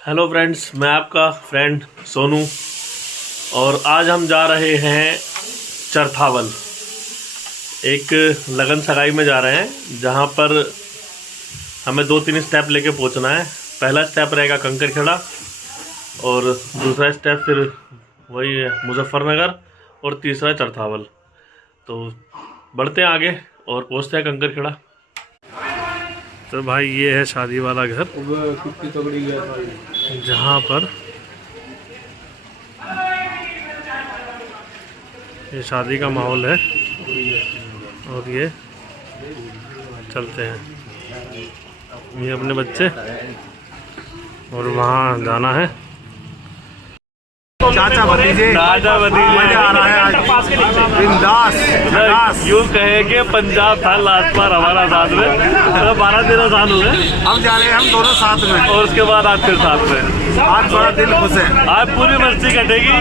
Hello friends, मैं आपका friend Sonu और आज हम जा रहे हैं चरथावल। एक लगन सगाई में जा रहे हैं जहां पर हमें 2-3 स्टेप लेके पहुंचना है। पहला स्टेप रहेगा कंकरखेड़ा और दूसरा स्टेप फिर वही है मुजफ्फरनगर और तीसरा चरथावल। तो बढ़ते हैं आगे और पहुंचते हैं कंकरखेड़ा। तो भाई ये है शादी वाला घर जहाँ पर ये शादी का माहौल है और ये चलते हैं ये अपने बच्चे और वहाँ जाना है। चाचा भतीजे मजा आ रहा है आज बिंदास। यूँ कहे कि पंजाब था लास्ट बार हमारा साथ में, 12-13 साल हुए। हम जा रहे हैं, हम दोनों साथ में और उसके बाद आज फिर साथ में। आज बड़ा दिल खुश है, आज पूरी मस्ती कटेगी।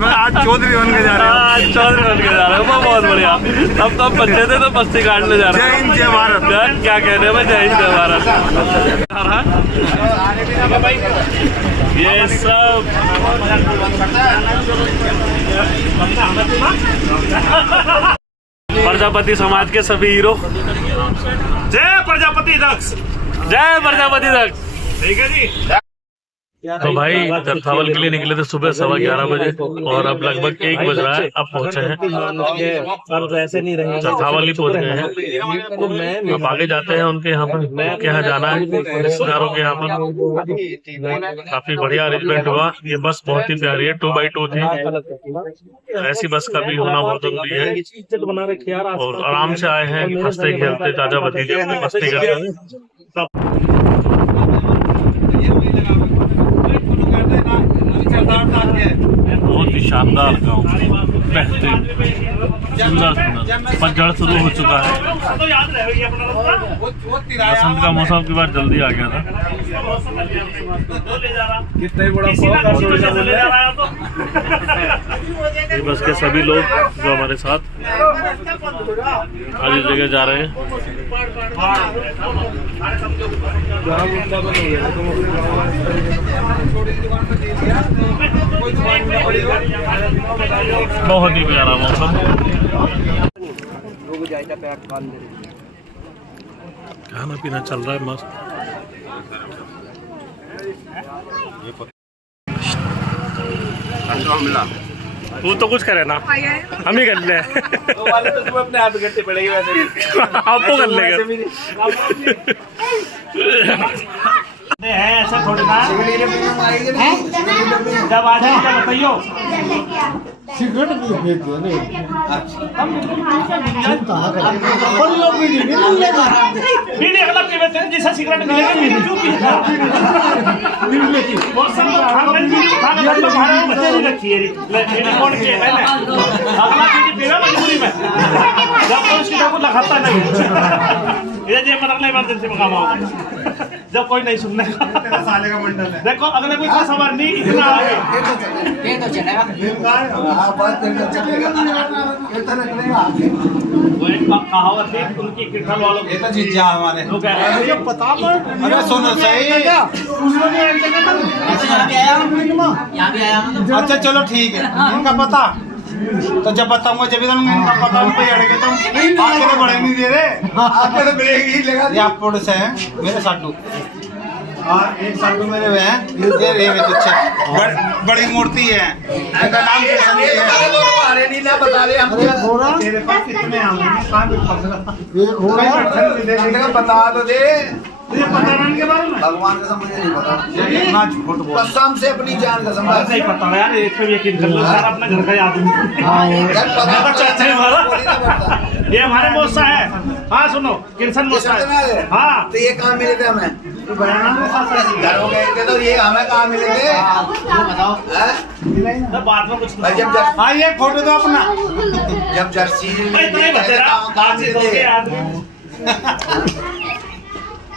मैं आज चौधरी बन के जा रहा हूँ। आज चौधरी बन के जा रहे हो, बहुत बढ़िया। अब तो बच्चे थे तो मस्ती काटने जा रहे जय हिंद जय भारत। क्या कहने में, जय हिंद जय भारत। ये सब प्रजापति समाज के सभी हीरो। जय प्रजापति दक्ष, जय प्रजापति दक्ष। ठीक है जी। तो भाई चरथावल के लिए निकले थे सुबह 11:15 बजे और अब लगभग 1 बज रहा है। अब पहुंचे हैं चरथावल ही पहुंच गए हैं। अब आगे जाते हैं उनके यहाँ पर, उनके यहाँ जाना है रिश्तेदारों के यहाँ पर। काफी बढ़िया अरेंजमेंट हुआ। ये बस बहुत ही प्यारी है, 2x2 थी। ऐसी बस का भी होना बहुत जरूरी है और आराम से आए हैं, हंसते खेलते चाचा भतीजे मस्ती करते। बहुत ही शानदार गाँव, बेहतरीन, सुंदर सुंदर। पतझड़ शुरू हो चुका है, बसंत का मौसम की बार जल्दी आ गया था। ये बस के सभी लोग जो हमारे साथ आज इस जगह जा रहे हैं। बहुत ही प्यारा मौसम। खाना पीना चल रहा है मस्त। तू तो कुछ करे ना, हम ही कर ले। अपने हाथ घंटे पड़ेगी वैसे आपको कर लेगा। ऐसा थोड़ी ना जब आ जाए बताइयो। सिगरेट भी फेंकते हैं बीड़ी अगला पीते हैं जैसा सिगरेट मिलेगा रखी है अगला बीड़ी पीना मजबूरी में जब तो उसकी को लगाता नहीं। ये मतलब इमरजेंसी में काम होगा जब कोई नहीं सुनने का साले का मंडल है। देखो अगले कोई सवार नहीं इतना आगे ये तो चलेगा। वो एक कहावत है उनकी कीर्तन वालों ये तो जीत जा हमारे लोग कह रहे हैं पता पर अरे सुनो सही उसने एक जगह पर यहां भी आया। अच्छा चलो ठीक है, इनका पता तो जब बताऊंगा जब इनका पता उनको अड़ेगे तो आगे तो बढ़े नहीं दे रहे, आगे तो ब्रेक ही लगा दिया। आप पुलिस है मेरे साडू और एक साडू मेरे वे हैं, ये अच्छा बड़ी मूर्ति है, इनका नाम किशन है। अरे नहीं ना बता रहे हम तेरे पास कितने आएंगे कहां पे फंस बता तो दे। तुझे पता नहीं के बारे में भगवान का मुझे नहीं पता, इतना झूठ बोल कसम से अपनी जान का समझ नहीं पता यार। एक पे यकीन कर लो यार, अपना घर का आदमी। हां ये हमारे मौसा है। हाँ सुनो किशन मौसा है। हाँ तो ये कहाँ मिले थे हमें, तो घर हो गए थे तो ये हमें कहाँ मिले थे बताओ। बात में कुछ हाँ ये फोटो दो अपना जब जर्सी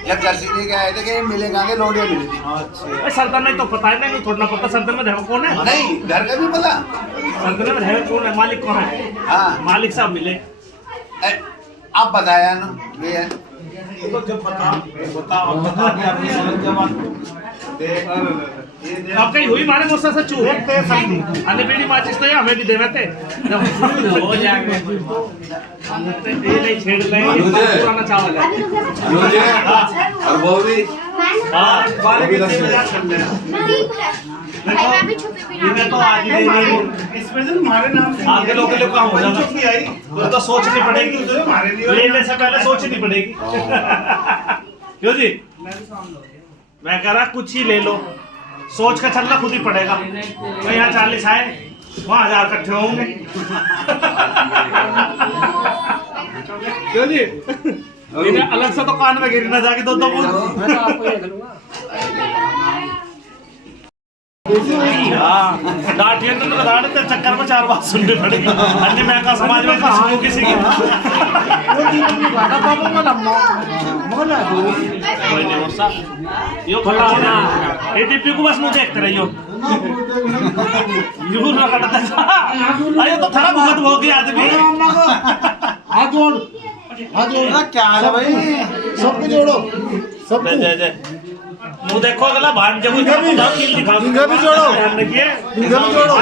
जब जर्सी लेके आए थे कि मिलेगा के लोडिया मिली थी। अच्छा सरदार नहीं तो पता है नहीं, थोड़ा पता सरदार में ड्राइवर कौन है? नहीं घर का भी पता, सरदार में ड्राइवर कौन है, मालिक कौन है? हाँ मालिक साहब मिले। आप बताया ना ये तो जब बता दिया अब कहीं हुई मारे मुझसे से चूहे अन्य पेड़ी माचिस तो हमें भी देवे थे हो जाएगा ये नहीं छेड़ ले पुराना चावल है और वो भी हां वाले के 3000 चल रहे मैं भी छुपी भी इन्हें तो आज ही दे स्पेशल हमारे नाम से आगे लोग के काम हो जाएगा छुपी आई तो सोचनी पड़ेगी लेने से पहले सोचनी पड़ेगी क्यों जी मैं कह रहा कुछ ही ले लो सोच का चलना खुद ही पड़ेगा तो यहाँ 40 आए वहाँ 1000 इकट्ठे होंगे क्यों जी इन्हें अलग से तो कान में गिरी ना जाके दो डांटिया तो डांटते चक्कर में 4 बात सुननी पड़ेगी अन्य मैं का समाज में किसी की यो खड़ा होना ये टिप्पी को बस मुझे देखते रहियो यूं ना कटता अरे तो थरा भगत हो गया आदमी हाथ जोड़ क्या है भाई सबको जोड़ो सबको जय मुंह देखो अगला भान जब दिखा इनका भी जोड़ो ध्यान रखिए इनका भी जोड़ो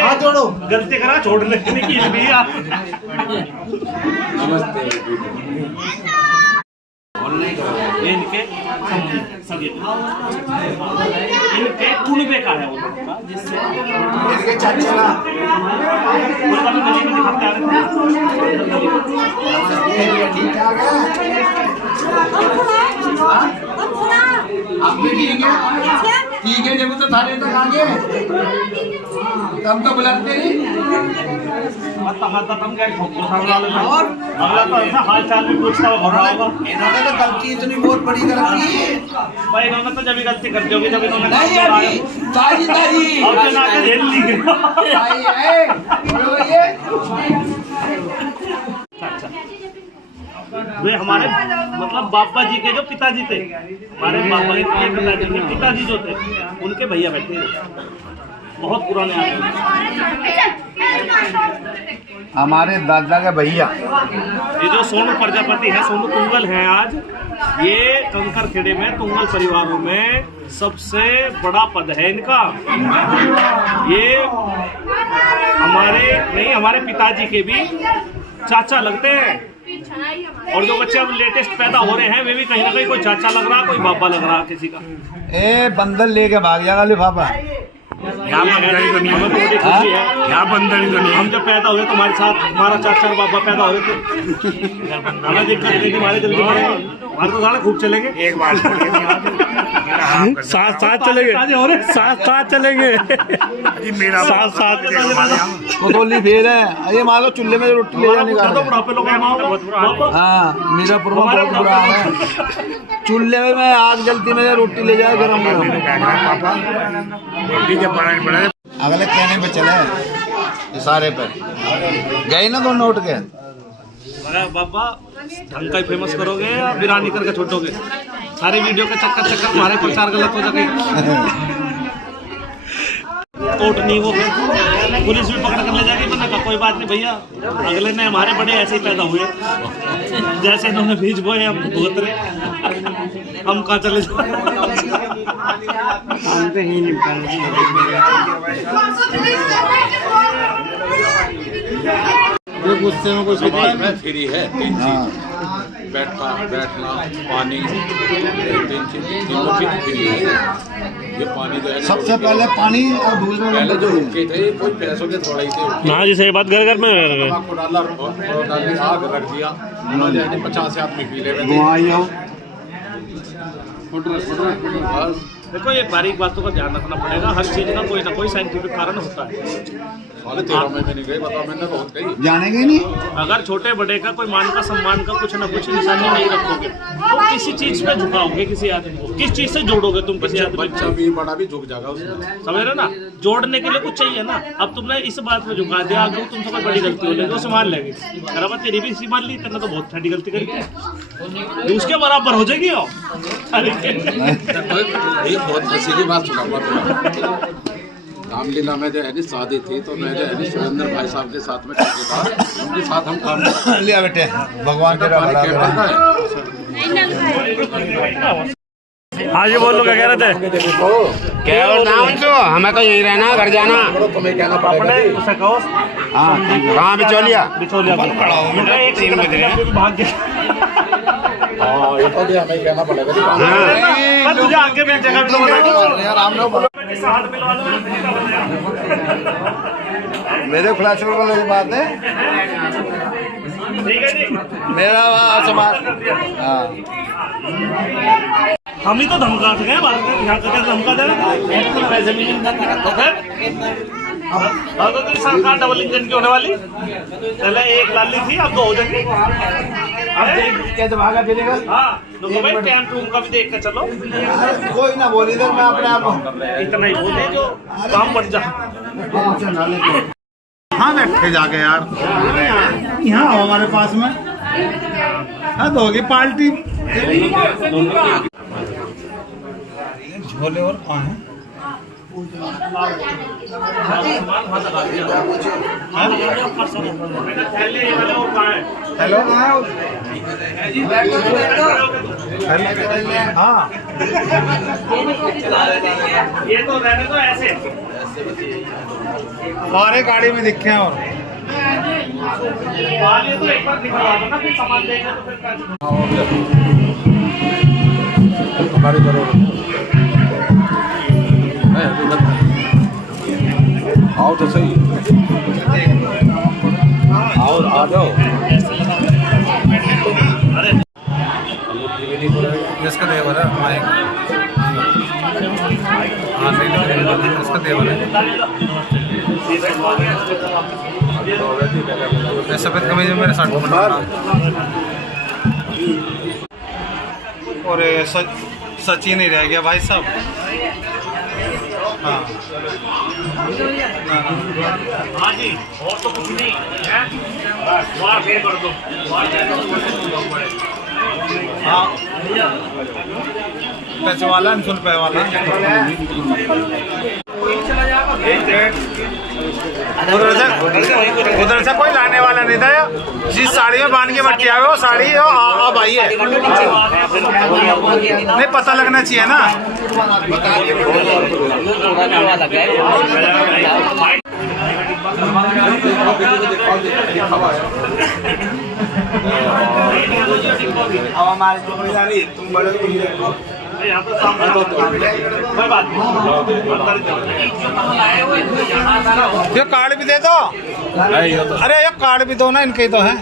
हाथ जोड़ो गलती करा छोड़ लेने की भी इनके इनके कुनबे का है उनका जिससे इनके चाचा गली में दिखाते आ आप भी ठीक है जब तो थाने तक आगे हम तो बुलाते ही और अगला तो ऐसा हाल चाल भी पूछता होगा इन्होंने तो गलती इतनी बहुत बड़ी कर रखी है भाई इन्होंने तो जब भी गलती कर दी होगी जब इन्होंने नहीं अभी ताजी अब तो नाके झेल ली अच्छा वे हमारे मतलब बाबा जी के जो पिताजी थे हमारे बाबा के पिताजी के पिताजी जो थे उनके भैया बैठे बहुत पुराने आदमी हमारे दादा के भैया ये जो सोनू प्रजापति है सोनू तुंगल है आज ये कंकर खेड़े में तुंगल परिवारों में सबसे बड़ा पद है इनका ये हमारे पिताजी के भी चाचा लगते हैं और जो बच्चे अब लेटेस्ट पैदा हो रहे हैं वे भी कहीं ना कहीं कोई चाचा लग रहा कोई बाबा लग रहा किसी का ए बंदर लेके भाग जाएगा लिफाफा यहाँ बंदरी तो नहीं हमें बड़ी खुशी है यहाँ बंदरी तो नहीं हम जब पैदा हुए तुम्हारे साथ हमारा चाचा और बाबा पैदा हुए थे हमें दिक्कत नहीं थी हमारे जल्दी बढ़ेंगे हमारे तो सारे खूब चलेंगे एक बार साथ चलेंगे साथ चलेंगे मेरा साथ कोतोली फेर है ये मान लो चूल्हे में रोटी ले जाने का बुढ़ापे लोग हाँ मेरा बहुत बुरा है चूल्हे में मैं आग जलती में रोटी ले जाए गरम अगले कहने पे चले इशारे पे गए ना दोनों उठ के बाबा ढंग का ही फेमस करोगे या बिरानी करके छोड़ोगे सारी वीडियो के चक्कर तुम्हारे प्रचार गलत हो जाएगी कोर्ट नहीं वो पुलिस भी पकड़ कर ले जाएगी मैंने कहा कोई बात नहीं भैया अगले ने हमारे बड़े ऐसे ही पैदा हुए जैसे इन्होंने बीज बोए हम भुगत रहे हम कहाँ चले जाए गुस्से में कुछ फ्री है बैठना पानी 3 चीज तीनों चीज फ्री है ये पानी जो है सबसे पहले पानी और दूसरे पहले जो रुके थे कोई पैसों के थोड़ा ही थे ना जी सही बात घर में को डाला आग रख दिया उन्होंने 50 आदमी पी ले बस देखो ये बारीक बातों का ध्यान रखना पड़ेगा हर चीज का कोई ना कोई साइंटिफिक कारण होता है साले 13 महीने नहीं गए बताओ मैंने बहुत गई जानेंगे नहीं अगर छोटे बड़े का कोई मान का सम्मान का कुछ ना कुछ निशानी नहीं रखोगे तो किसी चीज पे झुकाओगे किसी आदमी को किस चीज से जोड़ोगे तुम किसी आदमी बच्चा को भी बड़ा भी झुक जाएगा उसमें समझ रहे ना जोड़ने के लिए कुछ चाहिए ना अब तुमने इस बात में झुका दिया आगे तुमसे कोई बड़ी गलती हो जाएगी वो संभाल लेगी बराबर तेरी भी संभाल ली तेने तो बहुत छोटी गलती करी उसके बराबर हो जाएगी एक बहुत हंसी की बात सुनाऊंगा रामलीला में जो है शादी थी तो मैं जो है सुरेंद्र भाई साहब के साथ में ठेकेदार उनके साथ हम काम लिया बेटे भगवान तेरा भला करे हाँ जी बोलो क्या कह रहे थे? क्या और ना उनसे हमें तो यहीं रहना घर जाना। अपने उसे कहो हाँ कहाँ बिचौलिया बिचौलिया को। एक 3 बजे भाग गया। हाँ तुझे आगे में जगह भी तो बता मेरे खुलासे वाली बात है। ठीक है जी। मेरा समाज हम ही तो धमका सके यहाँ करके धमका दे वैसे भी तो सरकार डबल इंजन की होने वाली। पहले एक लाली थी अब 2 हो जाएंगी। कैसे भागा फिरेगा? हाँ तो भाई कैंप रूम का भी देख के चलो। कोई ना बोली इधर मैं अपने आप इतना ही बोले जो काम बढ़ जा। हाँ बैठे जाके यार यहाँ आओ हमारे पास में। हाँ तो होगी पार्टी। झोले और कहाँ हैं? हेलो हाँ ये तो रहने तो ऐसे सारे गाड़ी में दिखे हैं। और ये तो एक बार दिखा दो ना फिर सामान देगा तो फिर हमारी जरूरत आओ तो सही आओ आ जाओ। अरे जिसका देवर है हाँ सही इसका देवर है। सफेद कमीज में मेरे 60 और सचिन ही रह गया भाई साहब। हाँ हाँ जी और तो कुछ नहीं है। वार फेर कर दो हाँ पैसे वाला फुल पे वाला। उधर से कोई लाने वाला नहीं था। जिस साड़ी में बांध के मट्टी आवे वो साड़ी अब आई है। नहीं पता लगना चाहिए ना। अब हमारे जिम्मेदारी तुम बड़े यहाँ पर सामने कोई बात नहीं। ये कार्ड भी दे दो। अरे ये कार्ड भी दो ना इनके ही तो है।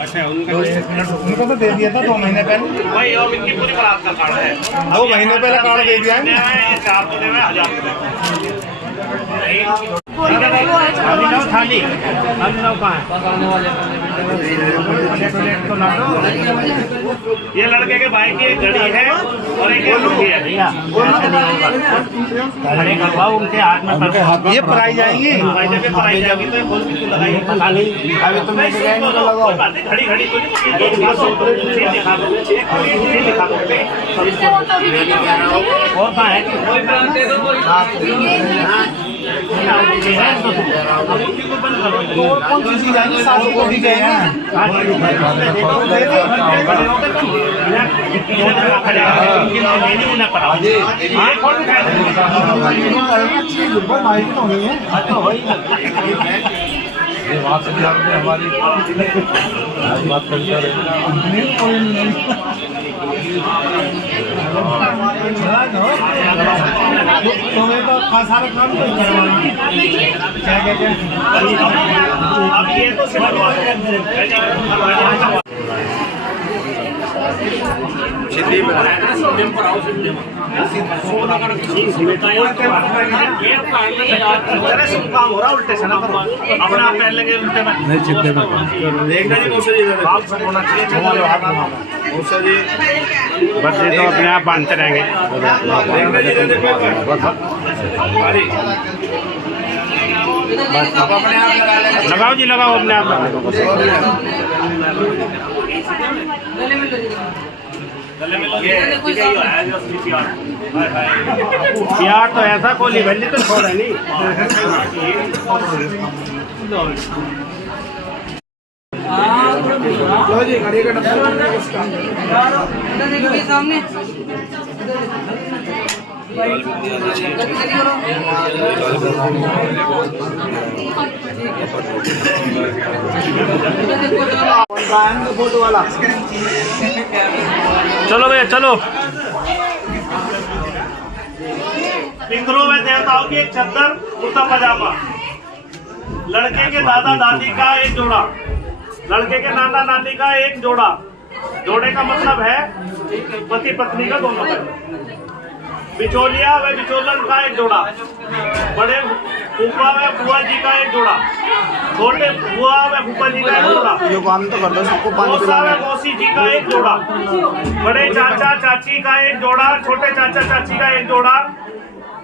अच्छा उनको तो दे दिया था 2 महीने पहले। भाई और इनकी पूरी बारात का कार्ड है। 2 महीने पहले कार्ड दे दिया है। 4 तो देवे 1000 थाली ये लड़के के भाई की एक घड़ी है और एक लुंगी है। उनके हाथ में ये पराई जाएंगी। पराई जाएगी तो बोल भी लगाई पता नहीं। अभी तुम लगाओ घड़ी घड़ी तो दिखा दो और कहाँ है कौन सी चीज आएगी 700 को भी गए हैं। हमारी बात करते रहे। तुम्हें तो सारा काम तो क्या अब ये तो काम हो रहा उल्टे से ना अपने आप पहन लेंगे उल्टे में नहीं चिपके में देखना जी मौसा जी होना चाहिए। मौसा जी बस ये तो अपने आप बांधते रहेंगे। लगाओ जी लगाओ अपने आप प्यार तो ऐसा कोली भल्ली तो छोड़ा नहीं। सामने फोटो वाला चलो भैया चलो। पितरों में देवताओं की एक चद्दर कुर्ता पजामा, लड़के के दादा दादी का एक जोड़ा, लड़के के नाना नानी का एक जोड़ा, जोड़े का मतलब है पति पत्नी का दोनों का, बिचौलिया व बिचौलन का एक जोड़ा, बड़े फूफा व बुआ जी का एक जोड़ा, छोटे बुआ व फूफा जी का एक जोड़ा, मौसा व मौसी जी का एक जोड़ा, बड़े चाचा चाची का एक जोड़ा, छोटे चाचा चाची का एक जोड़ा,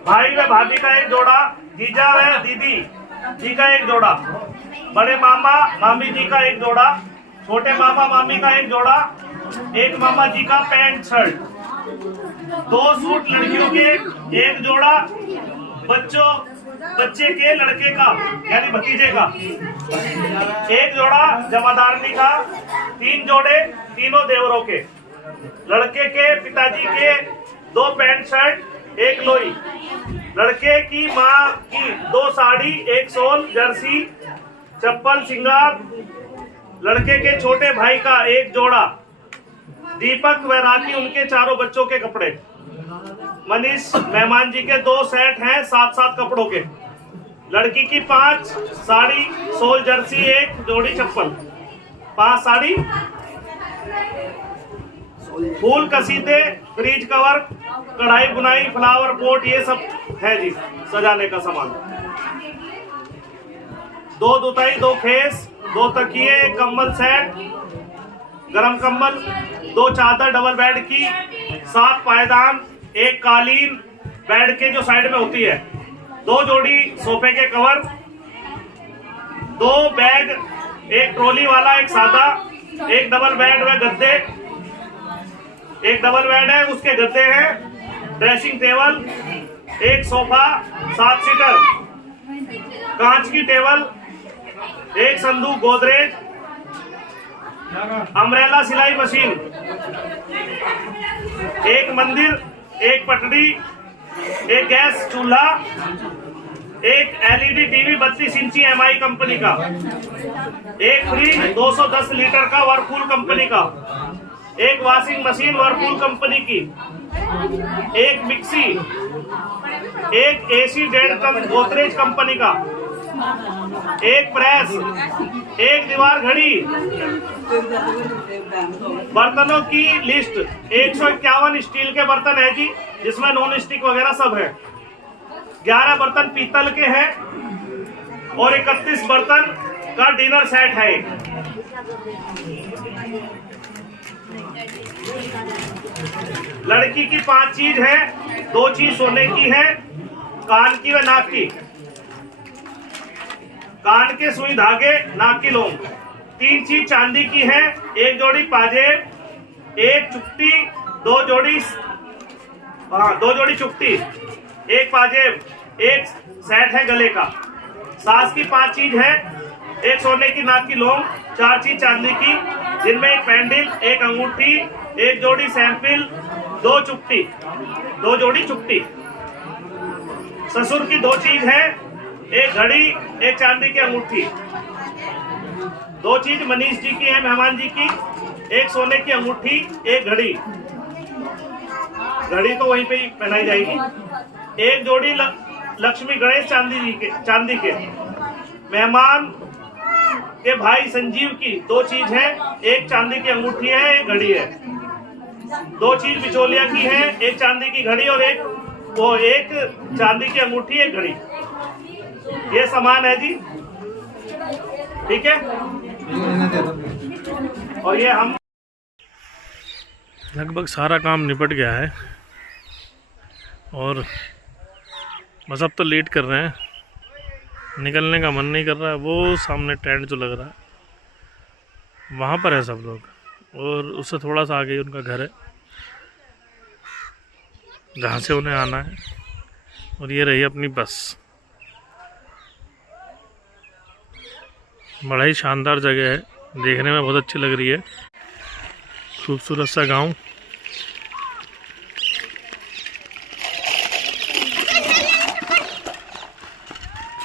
भाई व भाभी का एक जोड़ा, जीजा व दीदी जी का एक जोड़ा, बड़े मामा मामी जी का एक जोड़ा, छोटे मामा मामी का एक जोड़ा, एक मामा जी का पैंट शर्ट, 2 सूट लड़कियों के एक जोड़ा, बच्चे के लड़के का यानी भतीजे का एक जोड़ा, जमादारनी का 3 जोड़े तीनों देवरों के, लड़के के पिताजी के 2 पैंट शर्ट, 1 लोई, लड़के की माँ की 2 साड़ी, 1 शॉल जर्सी, चप्पल सिंगार, लड़के के छोटे भाई का 1 जोड़ा, दीपक व राखी उनके 4 बच्चों के कपड़े, मनीष मेहमान जी के 2 सेट हैं 7-7 कपड़ों के, लड़की की 5 साड़ी, शॉल जर्सी, 1 जोड़ी चप्पल, 5 साड़ी, फूल कसीदे, फ्रिज कवर, कढ़ाई बुनाई, फ्लावर पोट, ये सब है जी सजाने का सामान, 2 दुताई, 2 खेस, 2 तकिए, कंबल सेट, गरम कंबल, 2 चादर डबल बेड की, 7 पायदान, 1 कालीन बेड के जो साइड में होती है, 2 जोड़ी सोफे के कवर, 2 बैग, 1 ट्रॉली वाला, 1 सादा, 1 डबल बेड व गद्दे, 1 डबल बेड है उसके गद्दे हैं, ड्रेसिंग टेबल, 1 सोफा 7 सीटर, कांच की टेबल, 1 संदूक गोदरेज, अम्ब्रेला सिलाई मशीन, 1 मंदिर, 1 पटड़ी, 1 गैस चूल्हा, 1 LED टीवी 32 इंची MI कंपनी का, 1 फ्रिज 210 लीटर का वर्लपूल कंपनी का, 1 वॉशिंग मशीन वर्लपूल कंपनी की, 1 mixie, 1 AC Z Godrej company का, 1 प्रेस, 1 दीवार घड़ी, बर्तनों की लिस्ट 151 स्टील के बर्तन है जी, जिसमें नॉन स्टिक वगैरह सब है, 11 बर्तन पीतल के हैं और 31 बर्तन का डिनर सेट है। लड़की की 5 चीज है, 2 चीज सोने की है, कान की व नाक की, कान के सुई धागे, नाक की लौंग, 3 चीज चांदी की है, 1 जोड़ी पाजेब, 1 चुकती, 2 जोड़ी चुकती, 1 पाजेब, 1 सेट है गले का, सास की 5 चीज है, 1 सोने की नाक की लौंग, 4 चीज चांदी की, जिनमें 1 पेंडिल, 1 अंगूठी, 1 जोड़ी सैंपल, 2 जोड़ी चुकती, ससुर की 2 चीज है, 1 घड़ी, 1 चांदी की अंगूठी, 2 चीज मनीष जी की है मेहमान जी की, 1 सोने की अंगूठी, 1 घड़ी, घड़ी तो वहीं पे ही पहनाई जाएगी, 1 जोड़ी लक्ष्मी गणेश चांदी के, मेहमान के भाई संजीव की 2 चीज है, 1 चांदी की अंगूठी है, 1 घड़ी है, 2 चीज बिचौलिया की है, 1 चांदी की घड़ी और 1 चांदी की अंगूठी, 1 घड़ी, ये सामान है जी, ठीक है। और ये हम लगभग सारा काम निपट गया है और बस अब तो लेट कर रहे हैं, निकलने का मन नहीं कर रहा है। वो सामने टेंट जो लग रहा है वहाँ पर है सब लोग, और उससे थोड़ा सा आगे उनका घर है जहाँ से उन्हें आना है, और ये रही अपनी बस। बड़ा ही शानदार जगह है, देखने में बहुत अच्छी लग रही है, खूबसूरत सा गांव।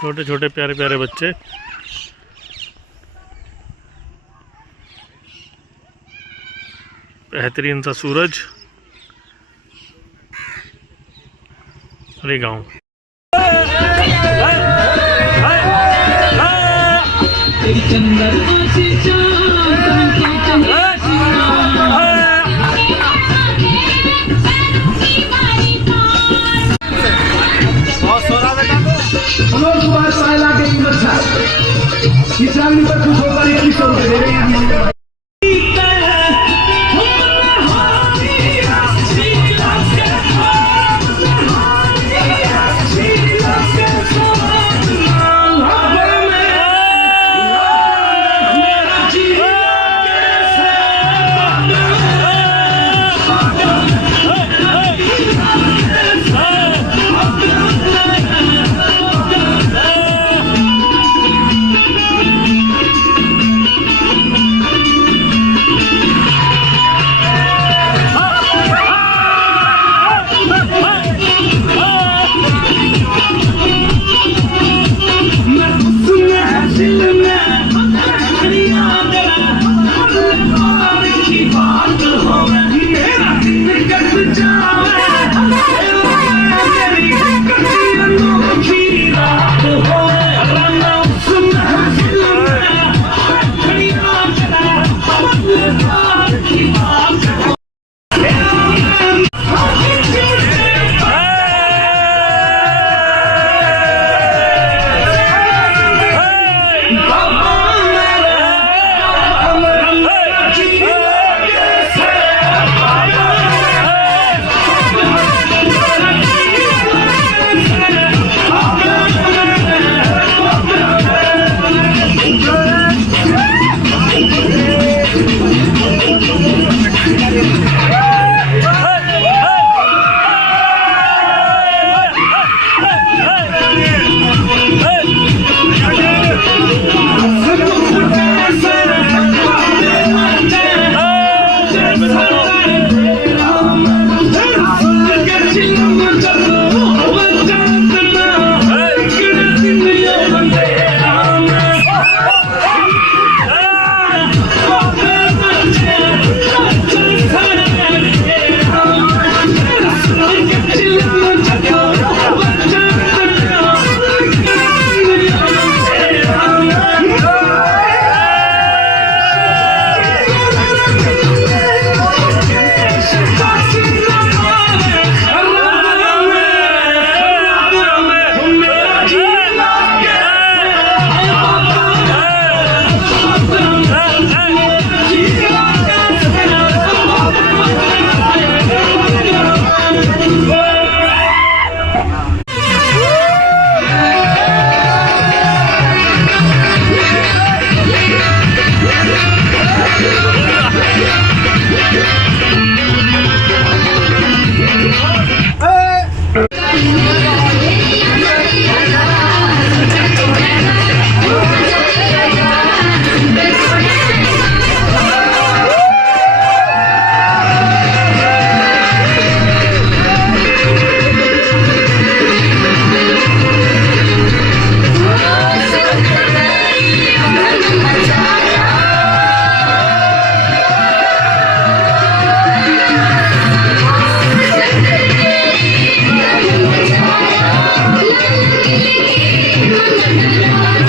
छोटे छोटे प्यारे प्यारे बच्चे। बेहतरीन सा सूरज अरे गाँव। Yeah.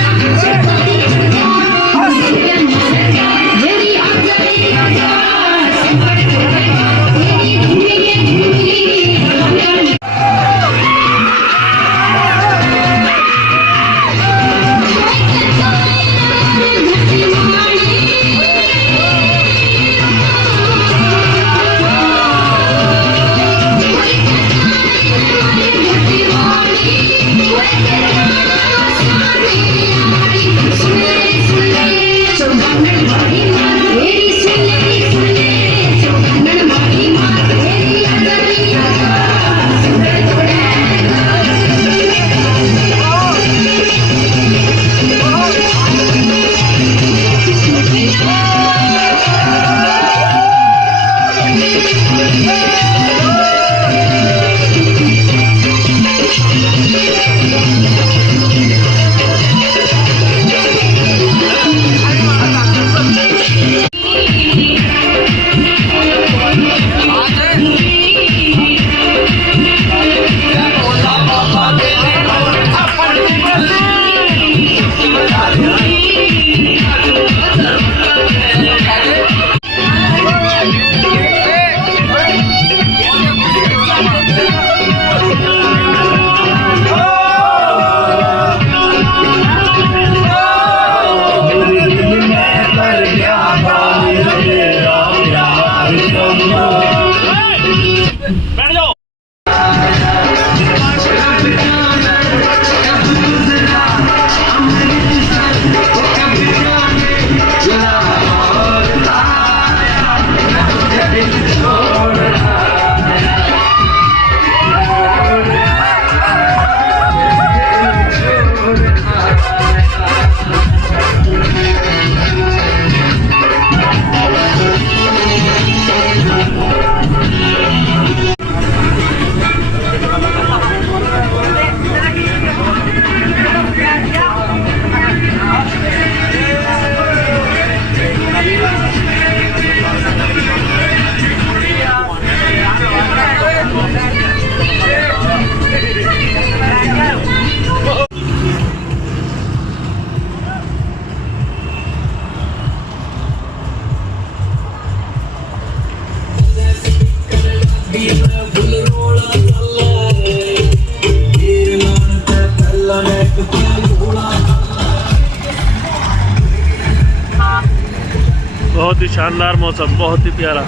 ही शानदार मौसम, बहुत ही प्यारा,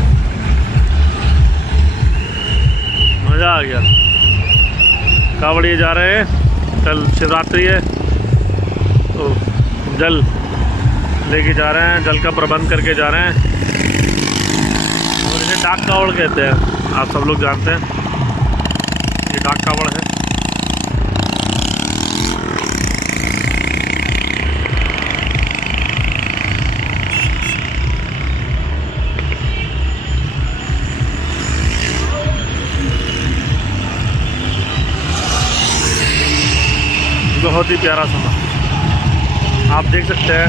मज़ा आ गया। कावड़िए जा रहे हैं, कल शिवरात्रि है तो जल लेके जा रहे हैं, जल का प्रबंध करके जा रहे हैं। और इसे डाक कावड़ कहते हैं, आप सब लोग जानते हैं, ये डाक कावड़ है। बहुत ही प्यारा समा आप देख सकते हैं।